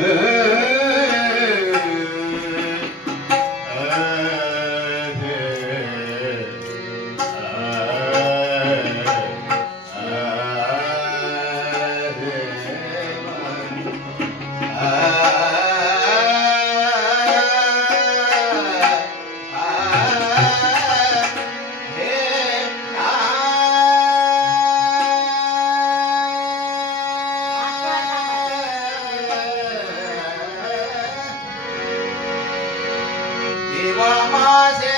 Deva Shiva Mahadev.